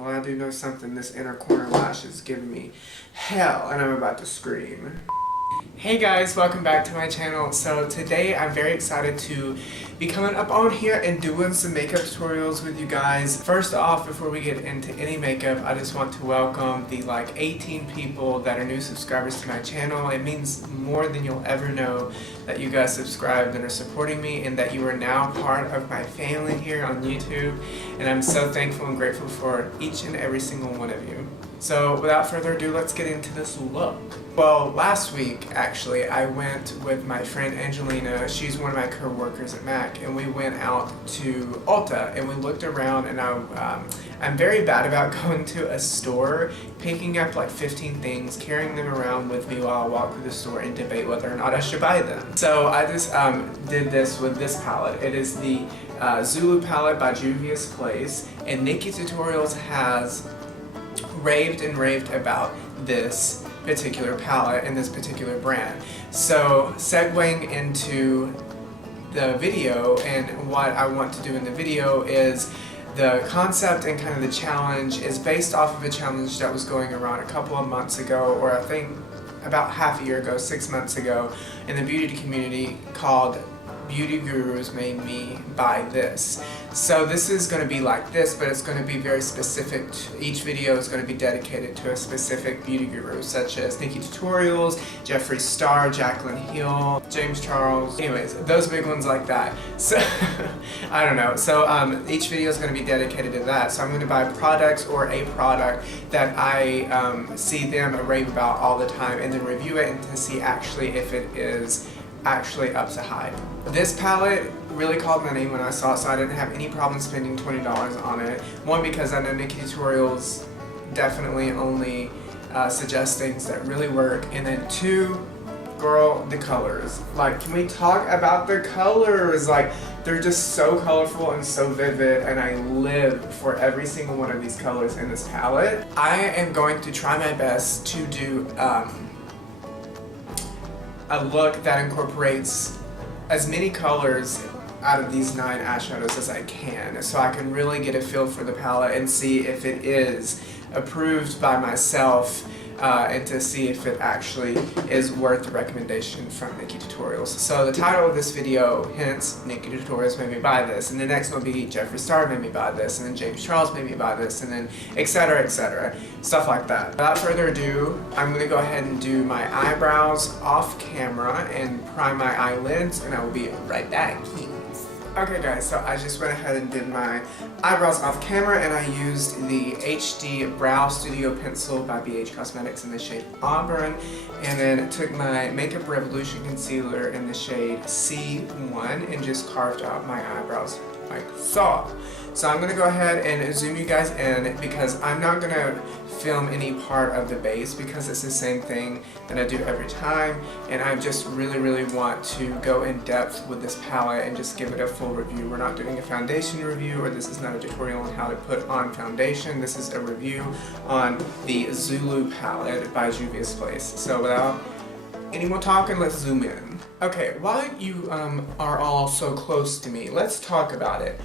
Well, I do know something. This inner corner lash is giving me hell, and I'm about to scream. Hey guys, welcome back to my channel. So today I'm very excited to be coming up on here and doing some makeup tutorials with you guys. First off, before we get into any makeup, I just want to welcome the 18 people that are new subscribers to my channel. It means more than you'll ever know that you guys subscribed and are supporting me, and that you are now part of my family here on YouTube. And I'm so thankful and grateful for each and every single one of you. So without further ado, let's get into this look. Well, last week actually I went with my friend Angelina. She's one of my co-workers at Mac, and we went out to Ulta and we looked around, and I'm very bad about going to a store, picking up like 15 things, carrying them around with me while I walk through the store and debate whether or not I should buy them. So I just did this with this palette. It is the Zulu palette by Juvia's Place, and Nikkie Tutorials has raved and raved about this particular palette and this particular brand. So segueing into the video, and what I want to do in the video is the concept and kind of the challenge is based off of a challenge that was going around a couple of months ago, or I think about half a year ago, 6 months ago, in the beauty community called Beauty Gurus Made Me Buy This. So this is going to be like this, but it's going to be very specific. Each video is going to be dedicated to a specific beauty guru, such as Nikkie Tutorials, Jeffree Star, Jaclyn Hill, James Charles, anyways, those big ones like that. So, I don't know. So each video is going to be dedicated to that. So I'm going to buy products or a product that I see them rave about all the time, and then review it and to see actually if it is actually up to hype. This palette really called my name when I saw it, so I didn't have any problem spending $20 on it. One, because I know Nikkie Tutorials definitely only suggest things that really work, and then two, girl, the colors. Like, can we talk about the colors? Like, they're just so colorful and so vivid, and I live for every single one of these colors in this palette. I am going to try my best to do a look that incorporates as many colors out of these 9 eyeshadows as I can, so I can really get a feel for the palette and see if it is approved by myself, and to see if it actually is worth the recommendation from Nikkie Tutorials. So the title of this video, hence Nikkie Tutorials made me buy this, and the next one will be Jeffree Star made me buy this, and then James Charles made me buy this, and then etc, stuff like that. Without further ado, I'm going to go ahead and do my eyebrows off camera and prime my eyelids, and I will be right back. Okay guys, so I just went ahead and did my eyebrows off camera, and I used the HD Brow Studio Pencil by BH Cosmetics in the shade Auburn, and then took my Makeup Revolution Concealer in the shade C1 and just carved out my eyebrows like so. So I'm going to go ahead and zoom you guys in, because I'm not going to film any part of the base because it's the same thing that I do every time, and I just really want to go in depth with this palette and just give it a full review. We're not doing a foundation review, or this is not a tutorial on how to put on foundation. This is a review on the Zulu palette by Juvia's Place. So without any more talking, let's zoom in. Okay, while you are all so close to me, let's talk about it.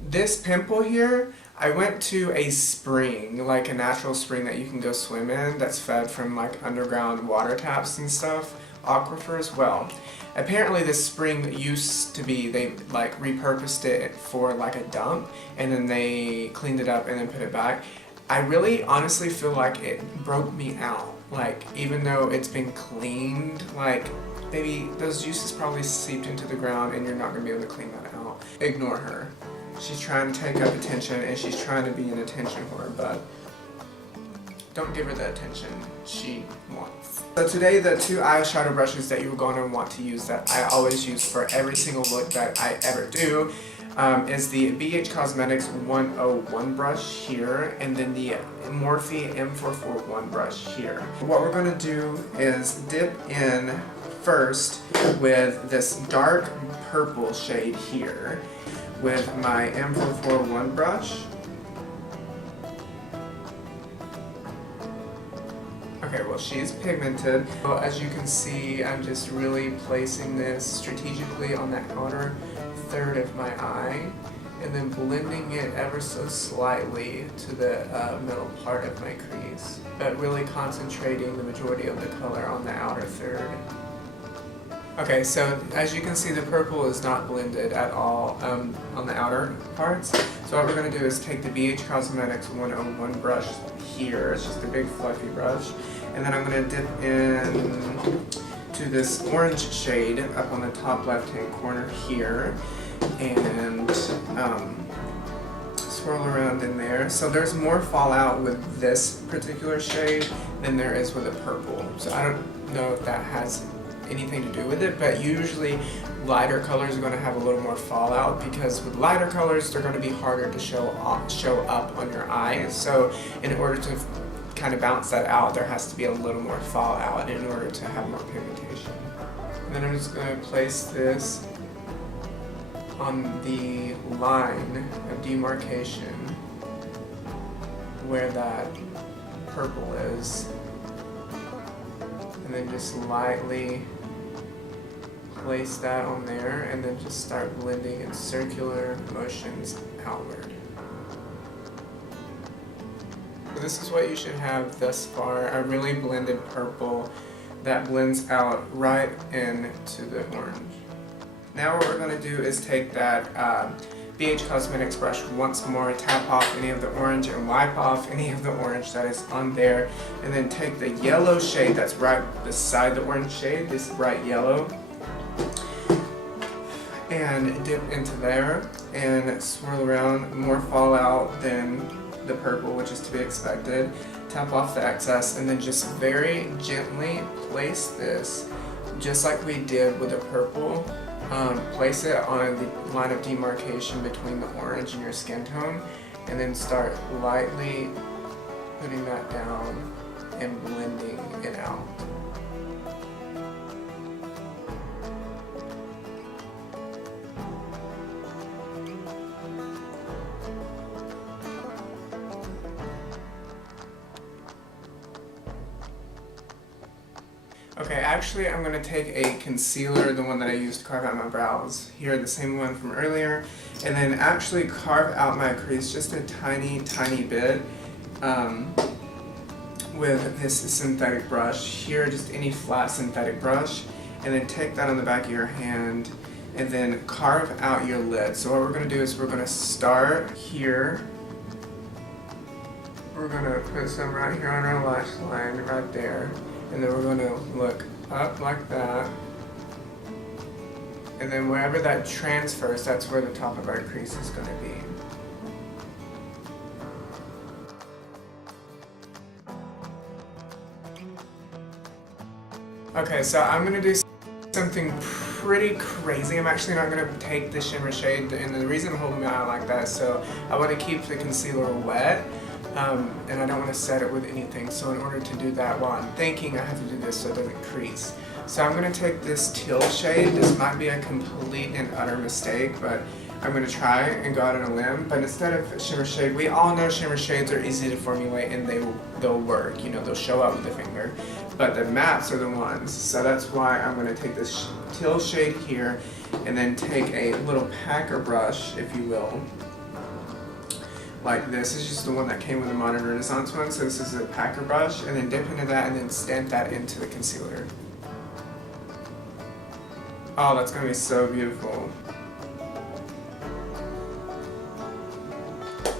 This pimple here, I went to a spring, like a natural spring that you can go swim in, that's fed from like underground water taps and stuff, aquifers. Well, apparently this spring used to be, they like repurposed it for like a dump, and then they cleaned it up and then put it back. I really honestly feel like it broke me out. Like, even though it's been cleaned, like, baby, those juices probably seeped into the ground and you're not going to be able to clean that out. Ignore her. She's trying to take up attention, and she's trying to be an attention whore, but don't give her the attention she wants. So today, the 2 eyeshadow brushes that you're going to want to use, that I always use for every single look that I ever do, is the BH Cosmetics 101 brush here, and then the Morphe M441 brush here. What we're going to do is dip in first with this dark purple shade here with my M441 brush. Okay, well, she's pigmented. Well, as you can see, I'm just really placing this strategically on that outer third of my eye. and then blending it ever so slightly to the middle part of my crease, but really concentrating the majority of the color on the outer third. Okay, so as you can see, the purple is not blended at all on the outer parts. So what we're going to do is take the BH Cosmetics 101 brush here. It's just a big fluffy brush. And then I'm going to dip in to this orange shade up on the top left-hand corner here. And swirl around in there. So there's more fallout with this particular shade than there is with the purple. So I don't know if that has anything to do with it, but usually lighter colors are going to have a little more fallout, because with lighter colors they're going to be harder to show up on your eyes. So in order to kind of balance that out, there has to be a little more fallout in order to have more pigmentation. And then I'm just going to place this on the line of demarcation where that purple is, and then just lightly place that on there, and then just start blending in circular motions outward. So this is what you should have thus far, a really blended purple that blends out right into the orange. Now what we're going to do is take that BH Cosmetics brush once more, tap off any of the orange and wipe off any of the orange that is on there, and then take the yellow shade that's right beside the orange shade, this bright yellow, and dip into there and swirl around. More fallout than the purple, which is to be expected. Tap off the excess, and then just very gently place this, just like we did with the purple. Place it on the line of demarcation between the orange and your skin tone, and then start lightly putting that down and blending it out. Okay, actually I'm going to take a concealer, the one that I used to carve out my brows, here, the same one from earlier, and then actually carve out my crease just a tiny bit with this synthetic brush. Here, just any flat synthetic brush, and then take that on the back of your hand and then carve out your lid. So what we're going to do is we're going to start here. We're going to put some right here on our lash line, right there. And then we're going to look up like that. And then wherever that transfers, that's where the top of our crease is going to be. Okay, so I'm going to do something pretty crazy. I'm actually not going to take the shimmer shade, and the reason I'm holding it out like that, so I want to keep the concealer wet. And I don't want to set it with anything, so in order to do that while I'm thinking, I have to do this so it doesn't crease. So I'm going to take this teal shade. This might be a complete and utter mistake, but I'm going to try and go out on a limb. But instead of shimmer shade, we all know shimmer shades are easy to formulate and they'll work. You know, they'll show up with the finger. But the mattes are the ones. So that's why I'm going to take this teal shade here and then take a little packer brush, if you will. Like this. Is just the one that came with the Modern Renaissance one, so this is a packer brush, and then dip into that and then stamp that into the concealer. Oh, that's going to be so beautiful.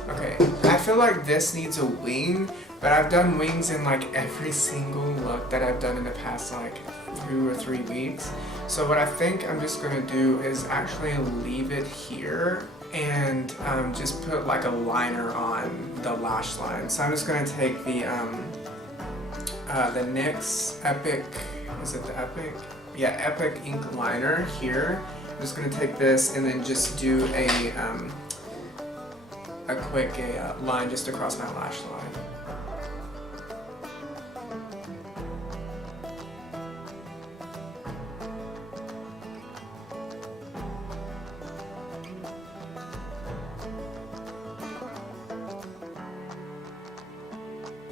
Okay, I feel like this needs a wing, but I've done wings in like every single look that I've done in the past like 2 or 3 weeks. So what I think I'm just going to do is actually leave it here and just put like a liner on the lash line. So I'm just going to take the NYX Epic, is it the Epic? Yeah, Epic ink liner here. I'm just going to take this and then just do a quick line just across my lash line.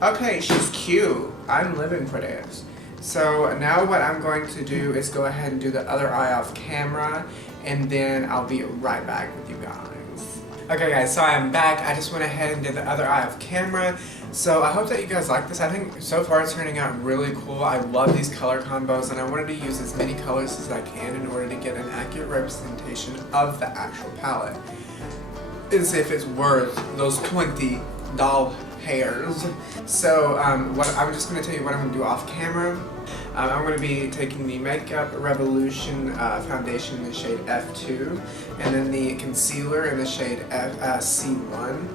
Okay, she's cute. I'm living for this. So now what I'm going to do is go ahead and do the other eye off camera, and then I'll be right back with you guys. Okay guys, so I am back. I just went ahead and did the other eye off camera. So I hope that you guys like this. I think so far it's turning out really cool. I love these color combos and I wanted to use as many colors as I can in order to get an accurate representation of the actual palette. As if it's worth those $20 hairs. So I'm just going to tell you what I'm going to do off camera. I'm going to be taking the Makeup Revolution foundation in the shade F2 and then the concealer in the shade C1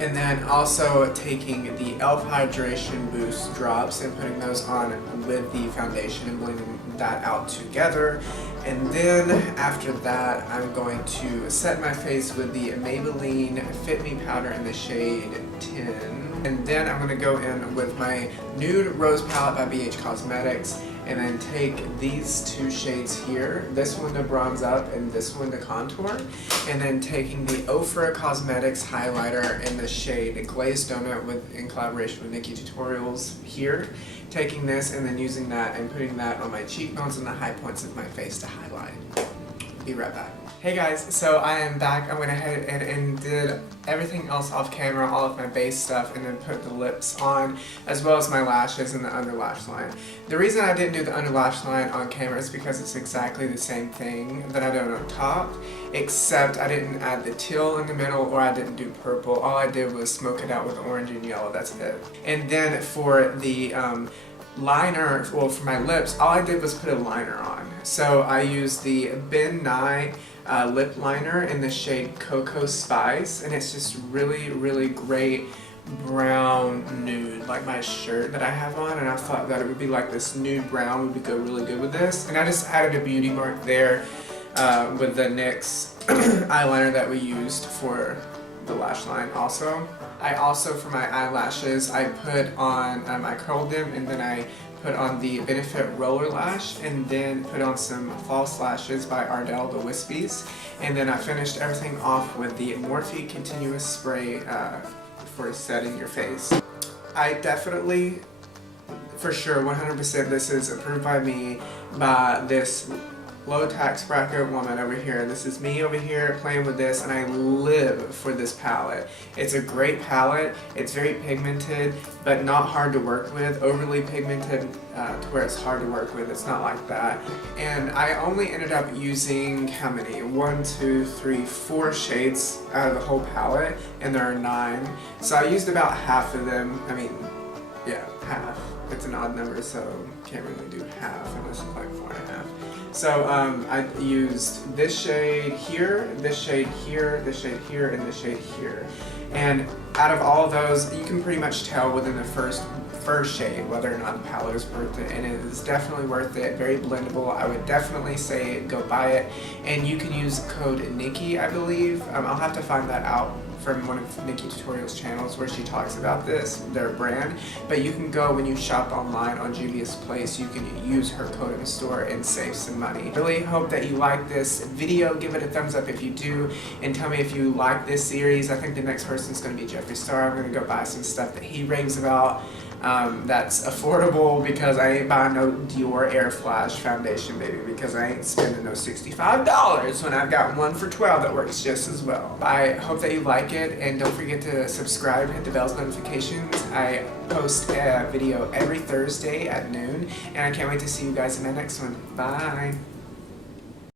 and then also taking the e.l.f. Hydration Boost drops and putting those on with the foundation and blending that out together. And then after that, I'm going to set my face with the Maybelline Fit Me powder in the shade 10. And then I'm going to go in with my Nude Rose palette by BH Cosmetics and then take these two shades here, this one to bronze up and this one to contour, and then taking the Ofra Cosmetics highlighter in the shade Glazed Donut in collaboration with Nikkie Tutorials here, taking this and then using that and putting that on my cheekbones and the high points of my face to highlight. Be right back. Hey guys, so I am back. I went ahead and did everything else off camera, all of my base stuff, and then put the lips on, as well as my lashes and the under lash line. The reason I didn't do the under lash line on camera is because it's exactly the same thing that I did on top, except I didn't add the teal in the middle or I didn't do purple. All I did was smoke it out with orange and yellow, that's it. And then for the liner, well for my lips, all I did was put a liner on. So I used the Ben Nye lip liner in the shade Cocoa Spice, and it's just really great brown nude, like my shirt that I have on, and I thought that it would be like this nude brown would go really good with this. And I just added a beauty mark there with the NYX eyeliner that we used for the lash line also. I also, for my eyelashes, I put on, I curled them and then I put on the Benefit Roller Lash and then put on some false lashes by Ardell, the Wispies. And then I finished everything off with the Morphe Continuous Spray for setting your face. I definitely, for sure, 100% this is approved by me, by this low tax bracket woman over here. This is me over here playing with this, and I live for this palette. It's a great palette. It's very pigmented, but not hard to work with. Overly pigmented to where it's hard to work with. It's not like that. And I only ended up using how many? 1, 2, 3, 4 shades out of the whole palette, and there are 9. So I used about half of them. I mean, yeah, half. It's an odd number, so can't really do half unless it's like 4.5. So I used this shade here, this shade here, this shade here, and this shade here. And out of all of those, you can pretty much tell within the first shade whether or not the palette is worth it, and it is definitely worth it. Very blendable. I would definitely say go buy it, and you can use code Nikkie, I believe. I'll have to find that out from one of Nikkie Tutorials' channels where she talks about this, their brand. But you can go, when you shop online on Juvia's Place, you can use her code in the store and save some money. Really hope that you like this video. Give it a thumbs up if you do, and tell me if you like this series. I think the next person is going to be Jeffree Star. I'm going to go buy some stuff that he raves about. That's affordable, because I ain't buying no Dior Air Flash foundation, baby, because I ain't spending no $65 when I've got one for $12 that works just as well. I hope that you like it, and don't forget to subscribe, hit the bell's notifications. I post a video every Thursday at noon, and I can't wait to see you guys in the next one. Bye!